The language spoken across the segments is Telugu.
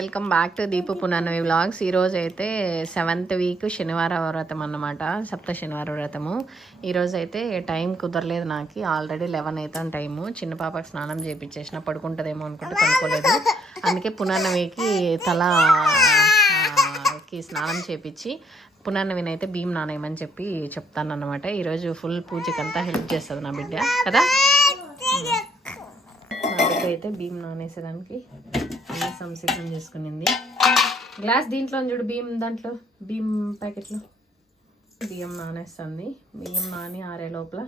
Welcome back to Deepu Punarnavi vlogs. ఈరోజు అయితే 7th వీక్ శనివారం వ్రతం అన్నమాట, సప్త శనివారం వ్రతము. ఈరోజు అయితే టైం కుదరలేదు నాకు, ఆల్రెడీ 11 అవుతాను టైము. చిన్న పాపకి స్నానం చేయించేసిన, పడుకుంటుందేమో అనుకుంటే పడుకోలేదు. అందుకే పునర్నవికి తలకి స్నానం చేయించి పునర్నవిని అయితే బియ్యం నానేయమని చెప్పి చెప్తాను అన్నమాట. ఈరోజు ఫుల్ పూజకంతా హెల్ప్ చేస్తుంది నా బిడ్డ కదా. నా బిడ్డ అయితే బియ్యం నానేసేదానికి అన్నీ సంసిద్ధం చేసుకునింది. గ్లాస్ దీంట్లో చూడు, దాంట్లో బియ్యం ప్యాకెట్లో బియ్యం నానేస్తుంది. బియ్యం నాని ఆరే లోపల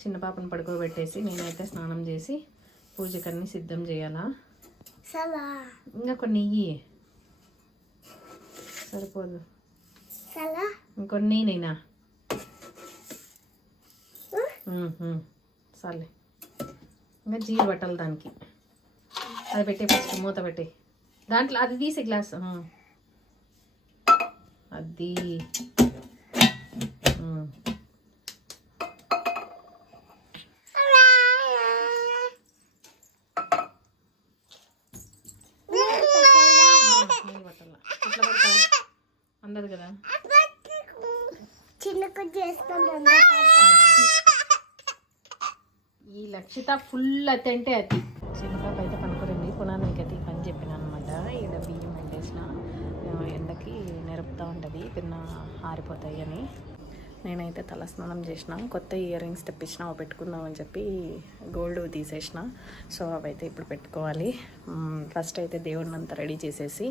చిన్న పాపను పడుకోబెట్టేసి నేనైతే స్నానం చేసి పూజకన్నీ సిద్ధం చేయాలా. ఇంకా కొన్ని నెయ్యి సరిపోదు, ఇంకొన్ని నైనా సర్లే. ఇంకా జీలు పట్టాలి దానికి, అది పెట్టే ఫస్ట్ మూత పెట్టి దాంట్లో అది తీసే గ్లాస్ అది పట్టాల. ఎట్లా పడతావు అందదు కదా, ఈ లక్షిత ఫుల్ అతి అంటే అతి. చిన్నపాప అయితే పనుకోరండి, పునానికి అయితే పని చెప్పిన అనమాట. ఈడ బియ్యం పెట్టేసిన, ఎండకి నెరుపుతూ ఉంటుంది, పిన్న ఆరిపోతాయి అని. నేనైతే తల స్నానం చేసిన, కొత్త ఇయర్ రింగ్స్ తెప్పించిన, అవి పెట్టుకుందామని చెప్పి గోల్డ్ తీసేసిన. సో అవైతే ఇప్పుడు పెట్టుకోవాలి. ఫస్ట్ అయితే దేవుడిని అంతా రెడీ చేసేసి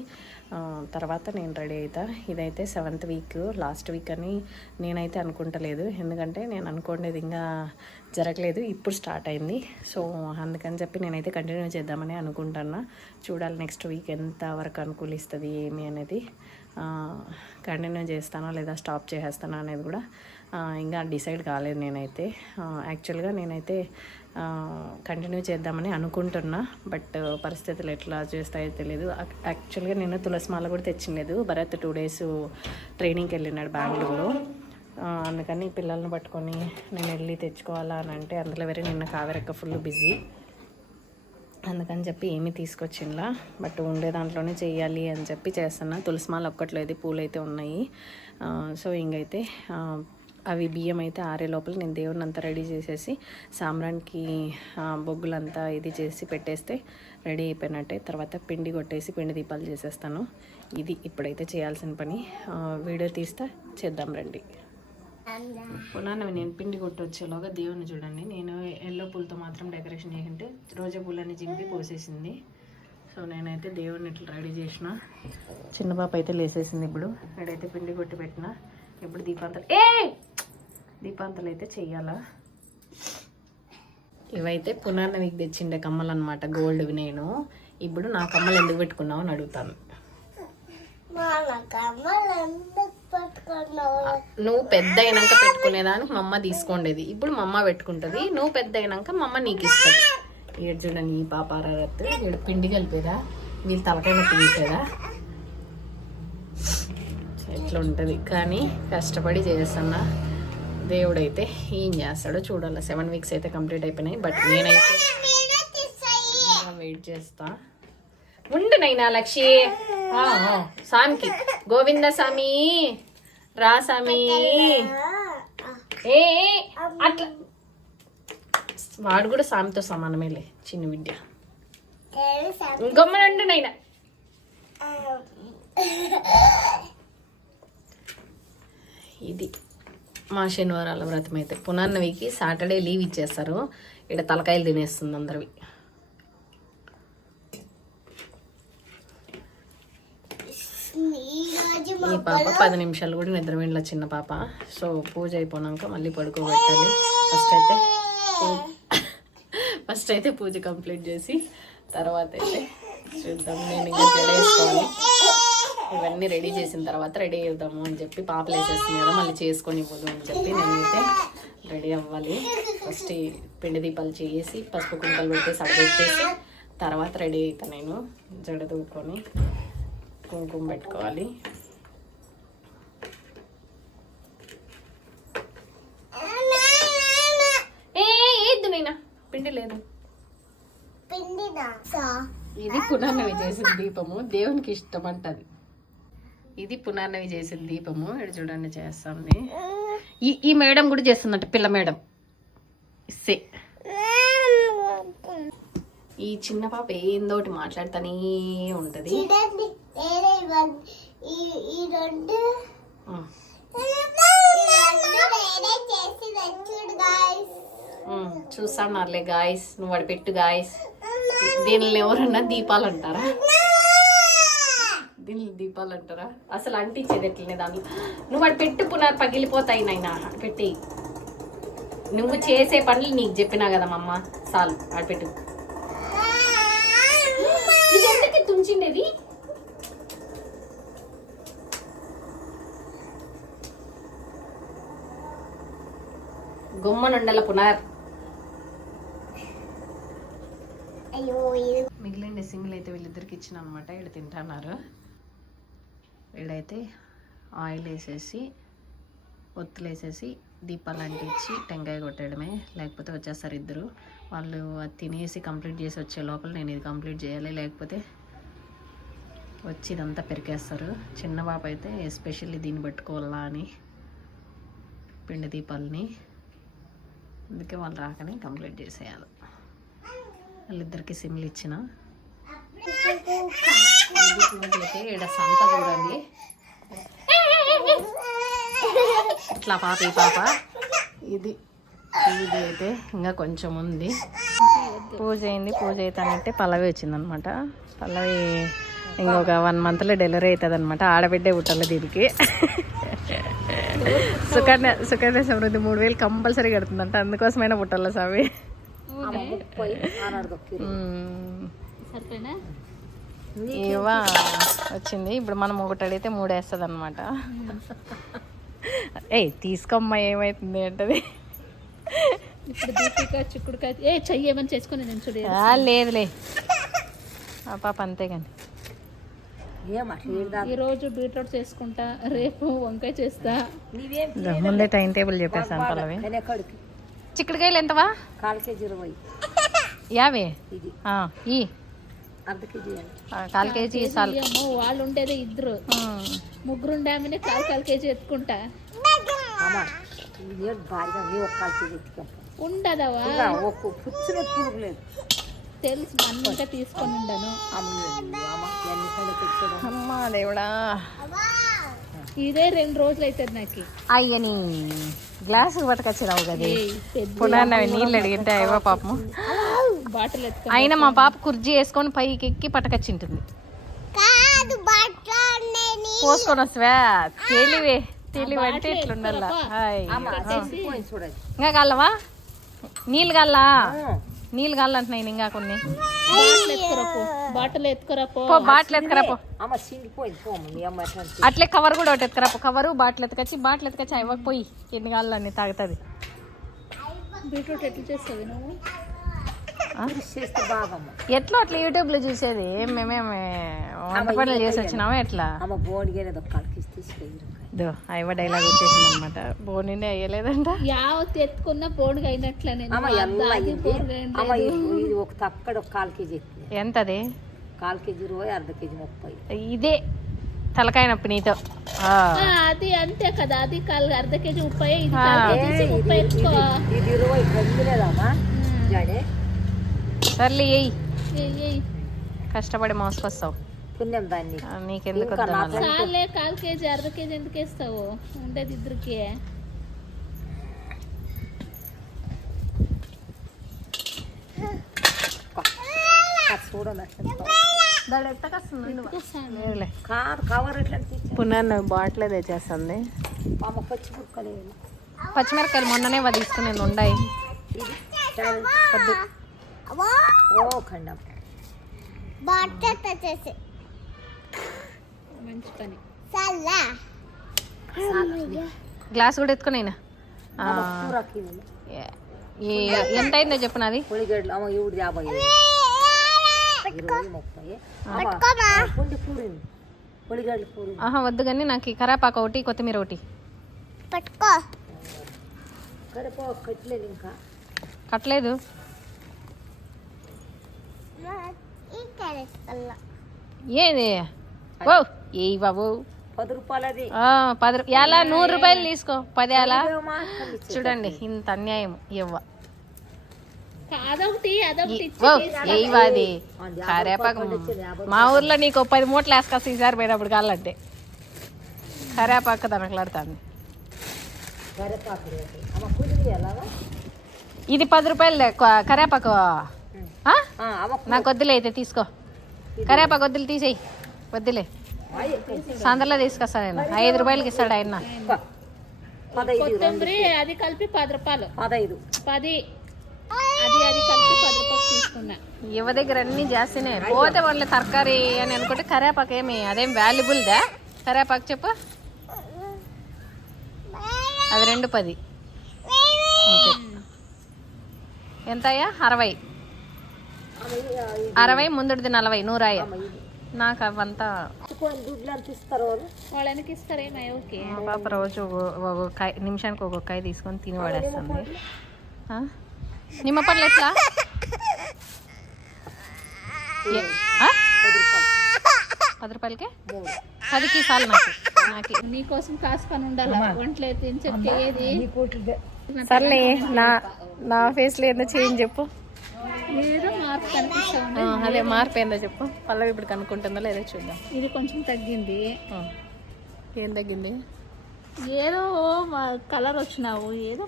తర్వాత నేను రెడీ అవుతా. ఇదైతే 7th వీక్, లాస్ట్ వీక్ అని నేనైతే అనుకుంటలేదు, ఎందుకంటే నేను అనుకోండేది ఇంకా జరగలేదు, ఇప్పుడు స్టార్ట్ అయింది. సో అందుకని చెప్పి నేనైతే కంటిన్యూ చేద్దామని అనుకుంటున్నా. చూడాలి నెక్స్ట్ వీక్ ఎంత వరకు అనుకూలిస్తుంది ఏమి అనేది, కంటిన్యూ చేస్తానో లేదా స్టాప్ చేసేస్తానో అనేది కూడా ఇంకా డిసైడ్ కాలేదు. నేనైతే యాక్చువల్గా నేనైతే కంటిన్యూ చేద్దామని అనుకుంటున్నా, బట్ పరిస్థితులు ఎట్లా చేస్తాయో తెలియదు. యాక్చువల్గా నేను తులసిమాల కూడా తెచ్చిలేదు. భరత్ 2 days ట్రైనింగ్కి వెళ్ళినాడు బెంగళూరులో, అందుకని పిల్లల్ని పట్టుకొని నేను వెళ్ళి తెచ్చుకోవాలా అని అంటే అందులో వేరే నిన్న కావేరక్క ఫుల్ బిజీ, అందుకని చెప్పి ఏమీ తీసుకొచ్చిందా. బట్ ఉండే దాంట్లోనే చేయాలి అని చెప్పి చేస్తున్నా. తులసిమాల ఒక్కట్లేదు, పూలు అయితే ఉన్నాయి. సో ఇంకైతే అవి బియ్యం అయితే ఆరే లోపల నేను దేవుడిని అంతా రెడీ చేసేసి సాంబ్రానికి బొగ్గులంతా ఇది చేసి పెట్టేస్తే రెడీ అయిపోయినట్టే. తర్వాత పిండి కొట్టేసి పిండి దీపాలు చేసేస్తాను. ఇది ఇప్పుడైతే చేయాల్సిన పని. వీడియో తీస్తా, చేద్దాం రండి. పునానవి నేను పిండి కొట్టి వచ్చేలోగా దేవుని చూడండి, నేను ఎల్లో పూలతో మాత్రం డెకరేషన్ చేసింటే రోజా పూలని జింపి పోసేసింది. సో నేనైతే దేవుడిని ఇట్లా రెడీ చేసిన. చిన్న పాప అయితే లేసేసింది. ఇప్పుడు ఇక్కడైతే పిండి కొట్టి పెట్టిన. ఇప్పుడు దీపాంతలు అయితే చెయ్యాలా. ఇవైతే పునర్నవికి తెచ్చిండే కమ్మలు అనమాట, గోల్డ్వి. నేను ఇప్పుడు నా కమ్మలు ఎందుకు పెట్టుకున్నావు అని అడుగుతాను. నువ్వు పెద్ద అయినాక పెట్టుకునేదానికి మా అమ్మ తీసుకోండేది, ఇప్పుడు మా అమ్మ పెట్టుకుంటుంది. నువ్వు పెద్ద అయినాక మా అమ్మ నీకు ఇస్తుంది. ఏడు చూడండి, ఈ పాపారత్తు వీడు పిండి కలిపేదా, వీళ్ళు తలకాయ నొప్పి తీసేదా, ఎట్లా ఉంటుంది. కానీ కష్టపడి చేస్తున్నా. దేవుడైతే ఏం చేస్తాడో చూడాలి. 7 weeks అయితే కంప్లీట్ అయిపోయినాయి, బట్ నేనైతే వెయిట్ చేస్తా. ఉండు నైనా లక్షి, సామికి గోవింద స్వామి రా స్వామి. అట్లా వాడు కూడా స్వామితో సమానమేలే, చిన్న విద్య. గమ్మనండు నైనా. ఇది మా శనివారాల వ్రతం అయితే. పునర్నవికి సాటర్డే లీవ్ ఇచ్చేస్తారు, ఇక్కడ తలకాయలు తినేస్తుంది అందరివి. ఈ పాప 10 నిమిషాలు కూడా నిద్రపోయిండ్ల చిన్న పాప. సో పూజ అయిపోయాక మళ్ళీ పడుకోబెట్టాలి. ఫస్ట్ అయితే పూజ కంప్లీట్ చేసి తర్వాత అయితే చూద్దాం. నేను ఇంకా జడేసుకోవాలి. ఇవన్నీ రెడీ చేసిన తర్వాత రెడీ అవుదాము అని చెప్పి, పాపలు వేసేస్తుంది కదా మళ్ళీ చేసుకొని పోదు అని చెప్పి నేనైతే రెడీ అవ్వాలి. ఫస్ట్ పిండి దీపాలు చేసి పసుపు కుంకలు పెట్టేసి అడగెట్టేసి తర్వాత రెడీ అవుతాను. నేను జడ దూకొని కుంకుమ పెట్టుకోవాలి. ఏద్దు నైనా, పిండి లేదు. ఇది పునర్నవి చేసిన దీపము, దేవునికి ఇష్టం అంటది. ఇది పునర్నవి చేసిన దీపము. ఇక్కడ చూడండి చేస్తుంది. ఈ మేడం కూడా చేస్తుందంట, పిల్ల మేడం. సే ఈ చిన్న పాప ఏందోటి మాట్లాడుతూనే ఉంటది. చూస్తానులే గాయస్, నువ్వు వాడు పెట్టు గాయస్. దీనిని ఎవరన్నా దీపాలు అంటారా? దీని దీపాలు అంటారా? అసలు అంటించేది ఎట్లనే దాంట్లో. నువ్వు వాడు పెట్టు, పునర్ పగిలిపోతాయి నాయన, పెట్టి. నువ్వు చేసే పనులు నీకు చెప్పినా కదా మమ్మ, చాలు ఆడపెట్టు. ఇది ఎందుకు తుంచిండేది? గుమ్మనుండల పునర్. మిగిలిన సింగిల్ అయితే వీళ్ళిద్దరికి ఇచ్చిన అనమాట. వీళ్ళు తింటున్నారు. వీడైతే ఆయిల్ వేసేసి ఒత్తులు వేసేసి దీపాలు అంటించి టెంకాయ కొట్టడమే, లేకపోతే వచ్చేస్తారు ఇద్దరు. వాళ్ళు అది తినేసి కంప్లీట్ చేసి వచ్చే లోపల నేను ఇది కంప్లీట్ చేయాలి, లేకపోతే వచ్చి ఇదంతా పెరికేస్తారు. చిన్న పాప అయితే ఎస్పెషల్లీ దీన్ని పెట్టుకోవాలా అని పిండి దీపాలని, అందుకే వాళ్ళు రాకనే కంప్లీట్ చేసేయాలి. వాళ్ళిద్దరికి సిమ్లు ఇచ్చిన. అయితే ఈడ సంత చూడండి, ఇట్లా పాప ఈ పాప. ఇది అయితే ఇంకా కొంచెం ఉంది. పూజ అయింది. పూజ అవుతానంటే పల్లవి వచ్చిందనమాట. పల్లవి ఇంకొక 1 monthలో డెలివరీ అవుతుంది అనమాట. ఆడబిడ్డే పుట్టాలి దీనికి. సుకన్య సమృద్ధి 3000 కంపల్సరీ కడుతుందంట. అందుకోసమైనా పుట్టాల స్వామి. ఏవా వచ్చింది. ఇప్పుడు మనం ఒకటి అడిగితే 3 వేస్తుంది అనమాట. తీసుకోమ్మా ఏమైతుంది అంటది. లేదులే ఆ పాప అంతే. కానీ ఈరోజు బీట్రూట్ చేసుకుంటా, రేపు వంకాయ చేస్తా. ముందే టైం టేబుల్ చెప్పేస్తాను. పల్లవి చిక్కుడుకాయలు ఎంతవా? 1/4 kg 20. యావే ఈ 1/4 kg చాలు. వాళ్ళు ఉండేది ఇద్దరు, ముగ్గురు ఉండామని 1/4 kg ఎత్తుకుంటా. ఉండదవా తెలుసు, అన్నింకా తీసుకొని ఉండను. అమ్మా దేవుడా, ఇదే 2 రోజులు అవుతుంది నాకు. అయ్యని గ్లాసు పట్టుకొచ్చిరావు కదా. పునర్నవి నీళ్ళు అడిగింటే అయ్యో పాపము. బాటిల్ ఎత్తుకో. అయినా మా పాప కుర్జీ వేసుకొని పైకి ఎక్కి పట్టుకొచ్చింటుంది. పోసుకొని వస్తావా? తెలివి అంటే ఇట్లుండాల. ఇంకా కాలవా? నీళ్ళు కాల్లా? నీళ్ళు కాళ్ళంటున్నాయి ఇంకా కొన్ని. బాటిల్ ఎత్తుకురాపో. బాటిల్ ఎత్తుకురాపో. అట్లే కవర్ కూడా ఒకటి ఎత్తుకురాపో. కవరు బాటిల్ ఎత్తుకొచ్చి అవ్వకపోయి ఎన్ని కాళ్ళని తాగుతుంది. బీట్రూట్ ఎట్లా చేస్తావు నువ్వు? ఎట్లా అట్లా యూట్యూబ్ లో చూసేది. మేమేమి వంట పనులు చేసి వచ్చినామా ఎట్లా? అయ్య డైలాగ్ వచ్చేసింది అనమాట. బోనినే అయ్యలేదంట. యావత్ ఎత్తుకున్న బోనుగా అయినట్లనే. ఎంతది? 1/4 kg 20, 1/2 kg 30. ఇదే తలకాయ నొప్పి నీతో. అది అంతే కదా. అది 1/2 kg 30. సర్లే ఎయ్యి, కష్టపడి మోసుకొస్తావు. నీకెందుకు? 1/4 kg 1/2 kg ఎందుకు వేస్తావు? ఉండేది ఇద్దరికి. పునర్నవి బాటిల్ తెచ్చేస్తుంది. పచ్చిమిరకాయలు మొన్ననే తీసుకునేది ఉండాయి. మంచి పని. గ్లాస్ కూడా ఎత్తుకునేనా? ఎంత అయిందో చెప్పు. నాది వద్దు కానీ నాకు కరాపాకు ఒకటి, కొత్తిమీర ఒకటి. కట్టలేదు. ఏది ఓ ఏ బాబు 10 రూపాయలది 10 ఎలా 100 రూపాయలు తీసుకో 10 ఎలా చూడండి ఇంత అన్యాయం ఇవ్వ అదొకటి ఓ ఏది కరేపాకు మా ఊర్లో నీకు 10 మూటలు వేసుకొస్తా ఈసారి పోయినప్పుడు కావాలంటే కరేపాకు తనకలాడుతుంది ఇది 10 రూపాయలు కరేపాకు నాకు వద్దులే అయితే తీసుకో కరేపాకు వద్దులు తీసేయి వద్దులే సందర్లో తీసుకొస్తా నేను 5 రూపాయలకి ఇస్తాడు ఆయన కొత్తిమీర అది కలిపి 10 రూపాయలు 15 10 అది కలిపి 10 రూపాయలు తీసుకున్నా యువ దగ్గర అన్ని జాస్తినే పోతే వాళ్ళ తరకారీ అని అనుకుంటే కరేపాకు ఏమి అదేం వాల్యుబుల్దా కరేపాకు చెప్పు అది 2.10 ఎంత అయ్యా 60 ముందుది 40 100 నాకు అవంతా వాళ్ళకి ఇస్తారేమో ఓకే మా పాప రోజు నిమిషానికి ఒక్కొక్క కాయ తీసుకొని తిని పడేస్తుంది నిమ్మ పళ్ళు ఎట్లా 10 రూపాయలకి 10కి చాలు నాకు నీకోసం కాసుకొని ఉండాలి ఒంట్లో చెప్తే ఏది సర్లే నా ఫేస్లో ఏందో చేంజ్ చెప్పు ఏదో మార్పు కనిపిస్తా ఉంది అదే మార్పు ఏందో చెప్పు పల్లవి ఇప్పుడు కనుక్కుంటుందో లేదో చూద్దాం ఇది కొంచెం తగ్గింది ఏం తగ్గింది ఏదో కలర్ వచ్చినావు ఏదో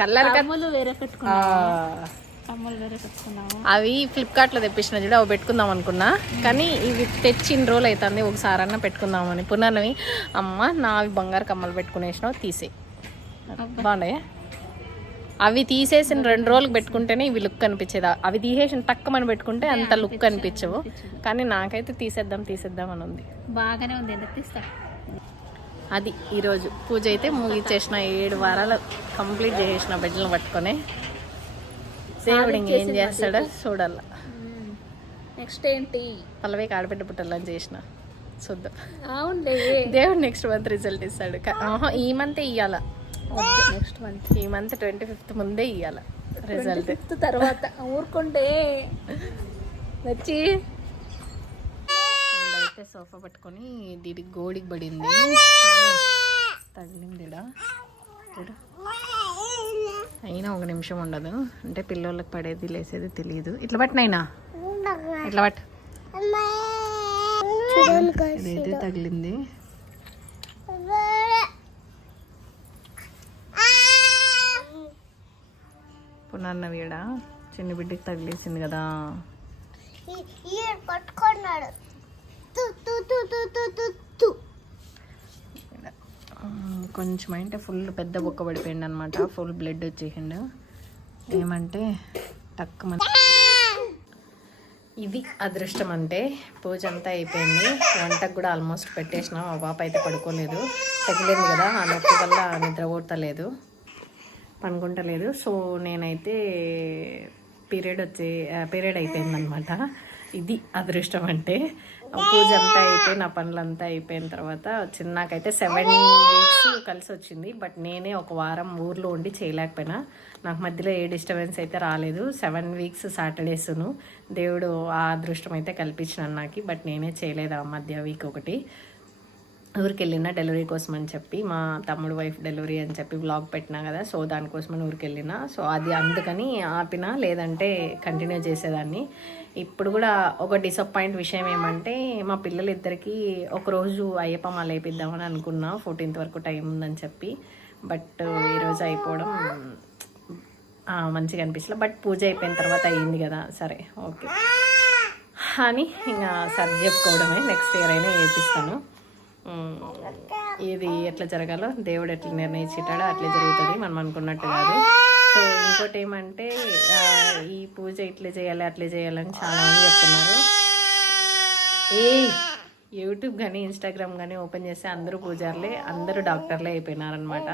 కలర్ కమ్మలు వేరే పెట్టుకున్నావు కమ్మలు వేరే పెట్టుకున్నావు అవి ఫ్లిప్కార్ట్లో తెప్పించిన చూడ అవి పెట్టుకుందాం అనుకున్నా కానీ ఇవి తెచ్చిన రోజులు అవుతుంది ఒకసారి అన్న పెట్టుకుందామని పునర్నవి అమ్మ నావి బంగారు కమ్మలు పెట్టుకునేసినావు తీసే బాగున్నాయా అవి తీసేసిన 2 రోజులకు పెట్టుకుంటేనే ఇవి లుక్ అనిపించేది అవి తీసేసిన తక్కువని పెట్టుకుంటే అంత లుక్ అనిపించవు కానీ నాకైతే తీసేద్దాం అని ఉంది బాగానే ఉంది ఎందుకు తీస్తా అది ఈరోజు పూజ అయితే ముగిచ్చేసిన 7 వారాలు కంప్లీట్ చేసేసిన బిడ్డలను పట్టుకొని దేవుడు ఇంకేం చేస్తాడో చూడాల నెక్స్ట్ ఏంటి పల్లవి ఆడబిడ్డ పుట్టాలని చేసిన చూద్దాం అవునులే దేవుడు నెక్స్ట్ మంత్ రిజల్ట్ ఇస్తాడు ఈ మంత్ ఇవ్వాల నెక్స్ట్ మంత్ ఈ మంత్ 25th ముందే ఇవ్వాల రిజల్ట్ తర్వాత ఊరుకుంటే వచ్చి అయితే సోఫా పట్టుకొని దీనికి గోడికి పడింది తగిలింది అయినా 1 నిమిషం ఉండదు అంటే పిల్లోళ్ళకి పడేది లేసేది తెలియదు ఇట్లా పట్టినైనా ఇట్లా పట్టు ఇదైతే తగిలింది పునర్నవీడ చిన్న బిడ్డకి తగిలేసింది కదా పట్టుకున్నాడు కొంచెం అంటే ఫుల్ పెద్ద బొక్క పడిపోయింది అనమాట ఫుల్ బ్లడ్ వచ్చేసిండు ఏమంటే తక్కువ ఇది అదృష్టం అంటే పూజ అంతా అయిపోయింది వంటకు కూడా ఆల్మోస్ట్ పెట్టేసిన మా పాప అయితే పడుకోలేదు తగిలింది కదా ఆ నొప్పి వల్ల నిద్ర కొట్టలేదు పనుకుంటలేదు సో నేనైతే పీరియడ్ అయిపోయిందనమాట ఇది అదృష్టం అంటే పూజ అంతా అయిపోయి నా పనులంతా అయిపోయిన తర్వాత నాకైతే 7 వీక్స్ కలిసి వచ్చింది బట్ నేనే ఒక వారం ఊర్లో ఉండి చేయలేకపోయినా నాకు మధ్యలో ఏ డిస్టర్బెన్స్ అయితే రాలేదు 7 వీక్స్ సాటర్డేస్ను దేవుడు ఆ అదృష్టం అయితే కల్పించినాను నాకు బట్ నేనే చేయలేదు ఆ మధ్య వీక్ ఒకటి ఊరికి వెళ్ళిన డెలివరీ కోసం అని చెప్పి మా తమ్ముడు వైఫ్ డెలివరీ అని చెప్పి వ్లాగ్ పెట్టినా కదా సో దానికోసమని ఊరికి వెళ్ళిన సో అది అందుకని ఆపిన లేదంటే కంటిన్యూ చేసేదాన్ని ఇప్పుడు కూడా ఒక డిసప్పాయింట్ విషయం ఏమంటే మా పిల్లలిద్దరికీ ఒకరోజు అయ్యప్ప మాల వేపిద్దామని అనుకున్నా 14th వరకు టైం ఉందని చెప్పి బట్ ఈరోజు అయిపోవడం మంచిగా అనిపించలే బట్ పూజ అయిపోయిన తర్వాత అయ్యింది కదా సరే ఓకే అని ఇంకా సర్ది చెప్పుకోవడమే నెక్స్ట్ ఇయర్ అయినా వేపిస్తాను ఇది ఎట్లా జరగాలో దేవుడు ఎట్లా నిర్ణయించాడో అట్లే జరుగుతుంది మనం అనుకున్నట్టు కాదు సో ఇంకోటి ఏమంటే ఈ పూజ ఇట్లా చేయాలి అట్లే చేయాలని చాలామంది చెప్తున్నారు యూట్యూబ్ కానీ ఇన్స్టాగ్రామ్ కానీ ఓపెన్ చేస్తే అందరూ పూజారులే అందరూ డాక్టర్లే అయిపోయినారనమాట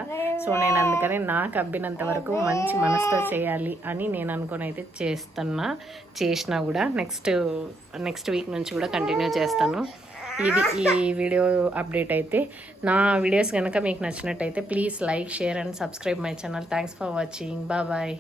సో నేను అందుకని నాకు అబ్బినంత వరకు మంచి మనసుతో చేయాలి అని నేను అనుకుని అయితే చేసినా కూడా నెక్స్ట్ వీక్ నుంచి కూడా కంటిన్యూ చేస్తాను ఇది ఈ వీడియో అప్డేట్ అయితే నా వీడియోస్ కనుక మీకు నచ్చినట్టయితే please like share and subscribe my channel thanks for watching bye